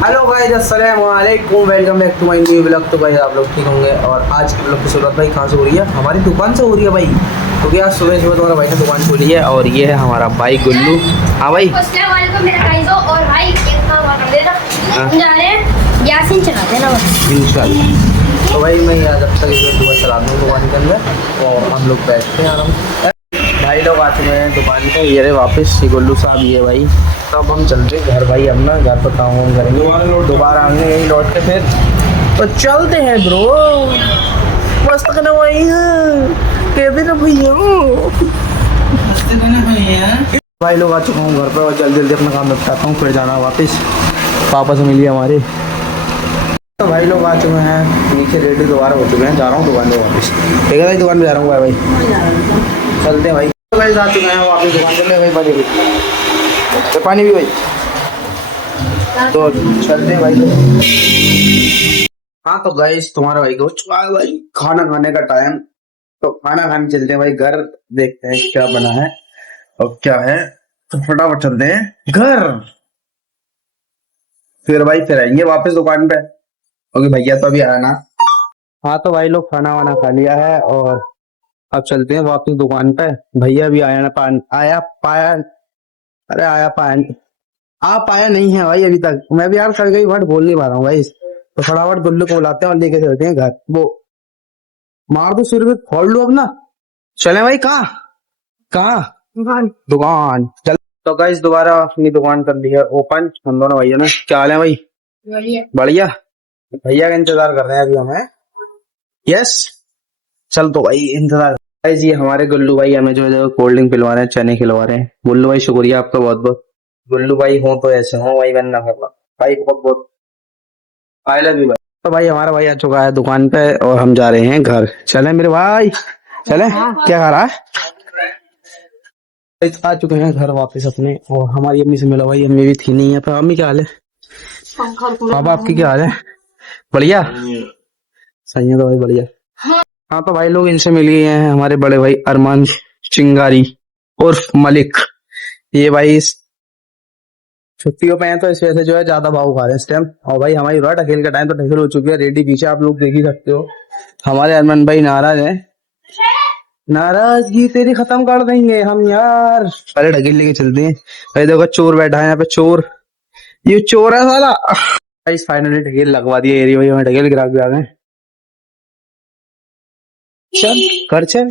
Hello guys, अस्सलाम वालेकुम, welcome back to my new blog. तो भाई आप लोग ठीक होंगे। और आज के ब्लॉग की शुरुआत भाई कहाँ से हो रही है? हमारी दुकान से हो रही है भाई। क्योंकि आज सुबह सुबह तुम्हारा भाई ने दुकान खोली है। और ये है हमारा भाई गुल्लू। हाँ भाई, अस्सलाम वालेकुम मेरा गाइस। और भाई एक काम कर देना, हम जा रहे हैं यासीन चला देना बस इंशाल्लाह। तो भाई मैं यहाँ जब तक इधर दुकान चला दूँ दुकान के अंदर, और हम लोग बैठते हैं आराम। भाई लोग आ चुके हैं दुकान पे, ये रहे वापस गुल्लू साहब, ये भाई। तो अब हम चलते हैं घर भाई, अपना घर पर काम वाम करेंगे, दोबारा आएंगे यहीं लौट के फिर। तो चलते हैं ब्रो, मस्त करना भाई, कहते ना भैया। भाई लोग आ चुका हूँ घर पर, और जल्दी जल्दी अपना काम निपटाता हूँ, फिर जाना वापस। पापा से मिलिए हमारे। तो भाई लोग आ चुके हैं नीचे, रेडी दोबारा हो चुके हैं, जा रहा हूँ दुकान पे वापस। ठीक है भाई, दुकान पे जा रहा हूँ भाई। चलते हैं भाई। तो भाई आ चुके हैं वापस दुकान पे, भाई पानी भी, तो पानी भी भाई। तो चलते हैं भाई। हाँ तो गाइस, तुम्हारा भाई को चुका है भाई खाना खाने का टाइम। तो खाना खाने चलते हैं भाई घर, देखते हैं क्या बना है और क्या है। तो फटाफट चलते हैं घर, फिर भाई फिर आएंगे वापस दुकान पे, क्योंकि भैया तो अभी आया ना। हाँ तो भाई लोग खाना वाना खा लिया है, और अब चलते हैं वापस दुकान पे। भैया भी आया ना, आया पाया, अरे आया पाया, आ पाया नहीं है भाई अभी तक। मैं भी यार कभी कभी वर्ड बोल नहीं पा रहा हूँ भाई। तो फटाफट गुल्लू को बुलाते हैं और लेके चलते हैं घर। वो मार दो सिर में, फोड़ लो अपना। चले भाई, कहाँ कहाँ? दुकान चल। तो गाइस दोबारा अपनी दुकान कर दी है ओपन हम दोनों भैया ने। क्या हाल है भाई? बढ़िया। भैया का इंतजार कर रहे हैं अभी हमें। यस, चल तो भाई इंतजार। गाइस ये हमारे गुल्लू भाई हमें जो है कोल्ड ड्रिंक पिलवा रहे हैं, चने खिलवा रहे हैं। गुल्लू भाई शुक्रिया आपका बहुत बहुत। गुल्लू भाई हो तो ऐसे हो भाई, बनना होगा भाई, बहुत बहुत आई लव यू भाई। तो भाई हमारा भाई आ चुका है दुकान पे, और हम जा रहे हैं घर। चले मेरे भाई, चले। क्या खा रहा है? आ चुके हैं घर वापस अपने, और हमारी अम्मी से मिला भाई, अम्मी भी थी नहीं है। पर अम्मी क्या हाल है? पापा आपकी क्या हाल है? बढ़िया, सही है तो भाई, बढ़िया। हाँ तो भाई लोग इनसे मिलिए हैं, हमारे बड़े भाई अरमान चिंगारी उर्फ मलिक। ये भाई छुट्टियों पे हैं, तो इस वजह से जो है ज्यादा भाव खा रहे हैं इस टाइम। और भाई हमारी रात अकेल का टाइम तो ढकेल हो चुकी है, रेडी पीछे आप लोग देख ही सकते हो। हमारे अरमान भाई नाराज है, नाराजगी तेरी खत्म कर देंगे हम यार। पहले ढकेल लेके चलते हैं। भाई देखो चोर बैठा है यहाँ पे, चोर, ये चोर है साला। भाई फाइनली ढकेल लगवा दिया एरिया, भाई हमें ढकेल गिरा के आ गए। चल कर चल।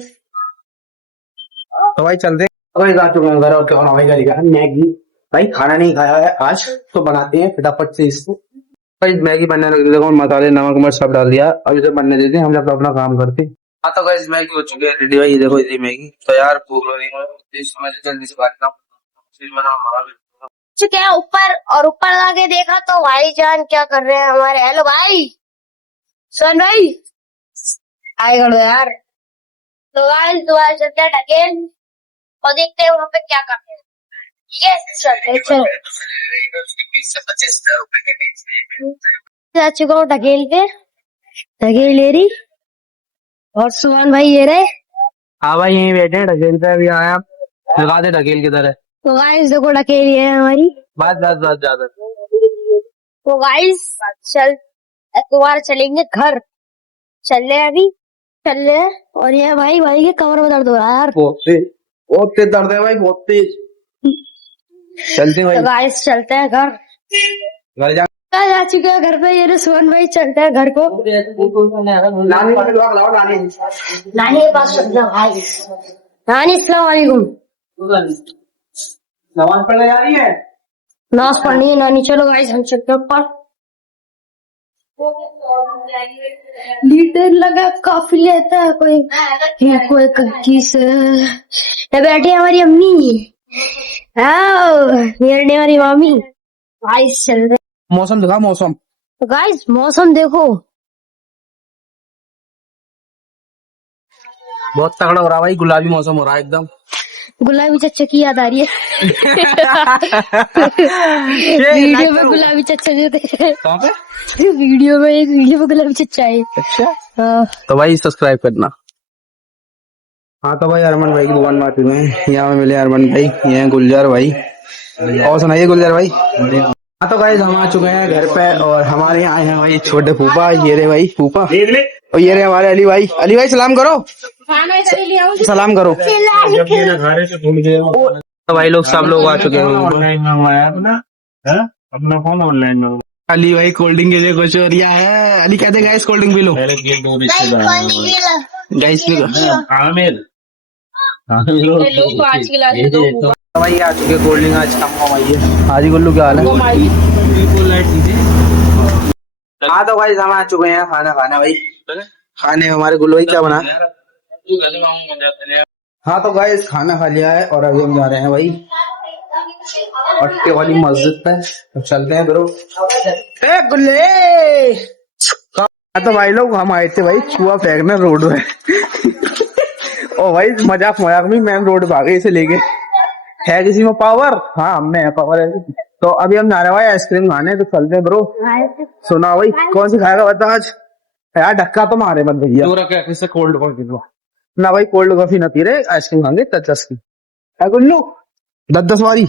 तो भाई चलते हैं। भाई जा चुके हैं घर, और क्या भाई का मैगी। भाई खाना नहीं खाया है आज, तो बनाते हैं फटाफट से इसको। भाई मैगी बनने लग, देखो मसाले नमक मिर्च सब डाल दिया, अब इसे बनने देते हैं, हम जब अपना काम करते हैं। हाँ तो गाइस मैगी हो चुकी है रेडी भाई, ये देखो ये मैगी। तो यार भूख लग रही है, इसको मैं जल्दी से काटता हूँ, फिर बनाऊंगा। चुके हैं ऊपर, और ऊपर जाके देखा तो भाईजान क्या कर रहे हैं हमारे। हेलो भाई, सुन भाई, आए कर दो यार। तो गाइस दोबारा चलते हैं ढकेल, और देखते हैं वहां पे क्या करते हैं। ठीक है चलते हैं, चलो। जा चुका हूँ ढकेल पे, ढकेल ले रही, और सुभान भाई ये रहे। हाँ भाई यहीं बैठे हैं ढकेल पे, अभी आया। लगा दे ढकेल किधर है। तो गाइस देखो ढकेल ये है हमारी। बस बस बस ज्यादा। तो गाइस चल, दोबारा चलेंगे घर। चल रहे अभी, चल रहे हैं। और ये भाई, भाई के कमर में दर्द हो रहा है यार, बहुत तेज दर्द है भाई, बहुत तेज। चलते हैं भाई। तो गाइस चलते हैं घर। घर जा जा चुके हैं घर पे, ये सुमन भाई, चलते हैं घर को। नानी नानी के पास चलते हैं भाई। नानी अस्सलाम वालेकुम। नमाज पढ़ने जा रही है? नमाज पढ़नी है नानी। चलो गाइस हम चलते हैं ऊपर। लीटर लगा काफी लेता है कोई, कोई किस बैठी हमारी अम्मी, मेरे हमारी मामी। गाइस चल रहे। मौसम दिखा, मौसम। तो गाइस मौसम देखो, बहुत तगड़ा हो रहा है भाई, गुलाबी मौसम हो रहा है एकदम। गुलाबी चच्चा की याद आ रही है। वीडियो में गुलाबी चच्चा जो थे, कहाँ पे? वीडियो में गुलाबी चच्चा है। अच्छा तो भाई सब्सक्राइब करना। हाँ तो भाई अरमान भाई की दुकान में आ चुके हैं, यहाँ में मिले अरमान भाई, ये हैं गुलजार भाई। और सुनाइए गुलजार भाई। हाँ तो गाइस हम आ चुके हैं घर पे और हमारे यहाँ आए हैं भाई छोटे फूफा। ये रे भाई फूफा और ये रे हमारे अली भाई। अली भाई सलाम करो, सलाम करो। तो भाई लोग सब लोग आ चुके हैं। अपना फोन ऑनलाइन में अली भाई कोल्ड ड्रिंक के लिए कुछ हो रहा है। अली कहते guys cold drink P low. Guys P low. Aamir तो भाई आ चुके कोल्ड ड्रिंक आज कम भाई है। हाजी गुल्लू क्या हाल है? हाँ तो भाई हम आ चुके हैं खाना खाने भाई। खाने हमारे गुल्लू भाई क्या बना? हाँ तो गाइस खाना खा लिया है और अभी हम जा रहे हैं भाई अट्टे वाली मस्जिद पे। तो चलते हैं ब्रो। ए गुल्ले हाँ तो भाई लोग हम आए थे भाई चूहा फेंकने रोड में। ओ भाई मजाक मजाक में मैन रोड भागे इसे लेके। है किसी में पावर? हाँ हमने है पावर है। तो अभी हम जा रहे हैं भाई आइसक्रीम खाने। तो चलते हैं ब्रो। सुना भाई कौन सी खाएगा बता आज? यार धक्का तो मारे मत भैया। कोल्ड कॉफी ना भाई कोल्ड कॉफी ना पी रहे, आइसक्रीम खाएंगे 10 की। है गुल्लू 10 वाली।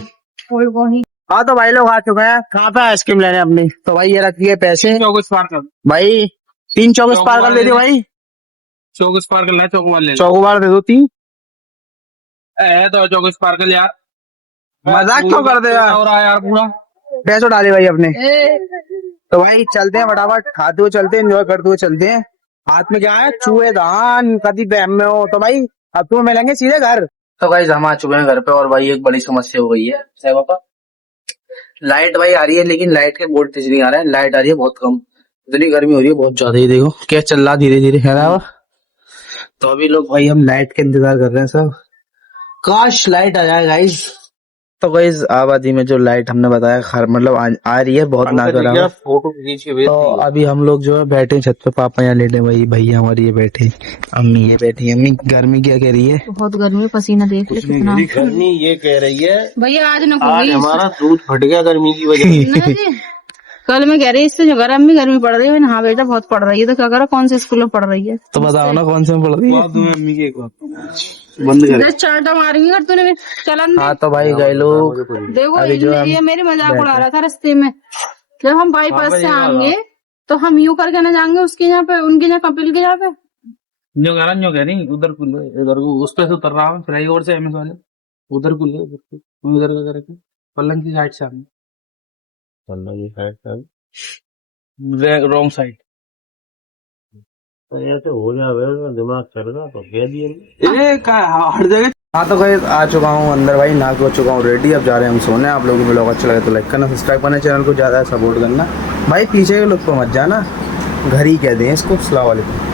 हाँ तो भाई लोग आ चुके हैं। कहाँ पे आइसक्रीम लेने अपनी? तो भाई ये रखिए पैसे। चौक स्पार्कल भाई 3 चौक स्पार्कल दे दो भाई। चौक स्पार्कल है, चौकोबार ले लो। चौकोबार दे दो 3। है तो चौक स्पार्कल यार, मजाक क्यों कर दे यार? हो रहा है यार पूरा। पैसे डाले भाई अपने। तो भाई चलते हैं फटाफट, खाते हुए चलते हैं, एंजॉय करते हुए चलते हैं। हाथ में क्या है? चूहे दान कभी बैम में हो। तो भाई अब तुम्हें मिलेंगे सीधे घर। तो भाई हम आ चुके हैं घर पे और भाई एक बड़ी समस्या हो गई है साहब पापा। लाइट भाई आ रही है लेकिन लाइट के वोल्टेज नहीं आ रहा है। लाइट आ रही है बहुत कम। इतनी गर्मी हो रही है बहुत ज्यादा ही। देखो क्या चल रहा धीरे धीरे है ना। तो अभी लोग भाई हम लाइट का इंतजार कर रहे हैं सब। काश लाइट आ जाए गाइस। तो गाइस आबादी में जो लाइट हमने बताया मतलब आ रही है बहुत ना करा। फोटो खींच के भेज तो अभी हम लोग जो है बैठे छत पे। पापा यहाँ लेटे भाई, भैया हमारी ये बैठे, अम्मी ये बैठी। अम्मी गर्मी क्या कह रही है? बहुत गर्मी, पसीना देख ले कितना। गर्मी ये कह रही है भैया आज न आज हमारा दूध फट गया गर्मी की वजह से। कल मैं कह रही इससे जो गर्मी पड़ रही है। हाँ बेटा बहुत पड़ रही है। तो क्या करा, कौन से स्कूल में पढ़ रही है? तो बताओ ना कौन से में पढ़ रही है? अम्मी की एक बात बंद कर। चाटा मारेंगे अगर तूने चलन। हाँ तो भाई गए लोग। देखो अभी जो हम ये मेरी मजाक उड़ा रहा था रास्ते में। जब हम बाईपास से आएंगे तो हम यूं करके ना जाएंगे उसके यहाँ पे, उनके यहाँ कपिल के यहाँ पे। न्यू कह रही उधर कुल इधर उस पे से उतर रहा हूँ फ्लाई ओवर से एमएस वाले उधर कुल उधर का करके पल्लंग की साइड से आने। पल्लंग की साइड से रॉन्ग साइड। ऐसे हो जाए दिमाग चल रहा तो कह दिए हर जगह। हाँ तो भाई आ चुका हूँ अंदर भाई, ना हो चुका हूँ रेडी। अब जा रहे हैं हम सोने। आप लोगों को ब्लॉग अच्छा लगे तो लाइक करना, सब्सक्राइब करना, चैनल को ज्यादा सपोर्ट करना भाई। पीछे के लोग को मत जाना, घर ही कह दें इसको। अस्सलाम वालेकुम।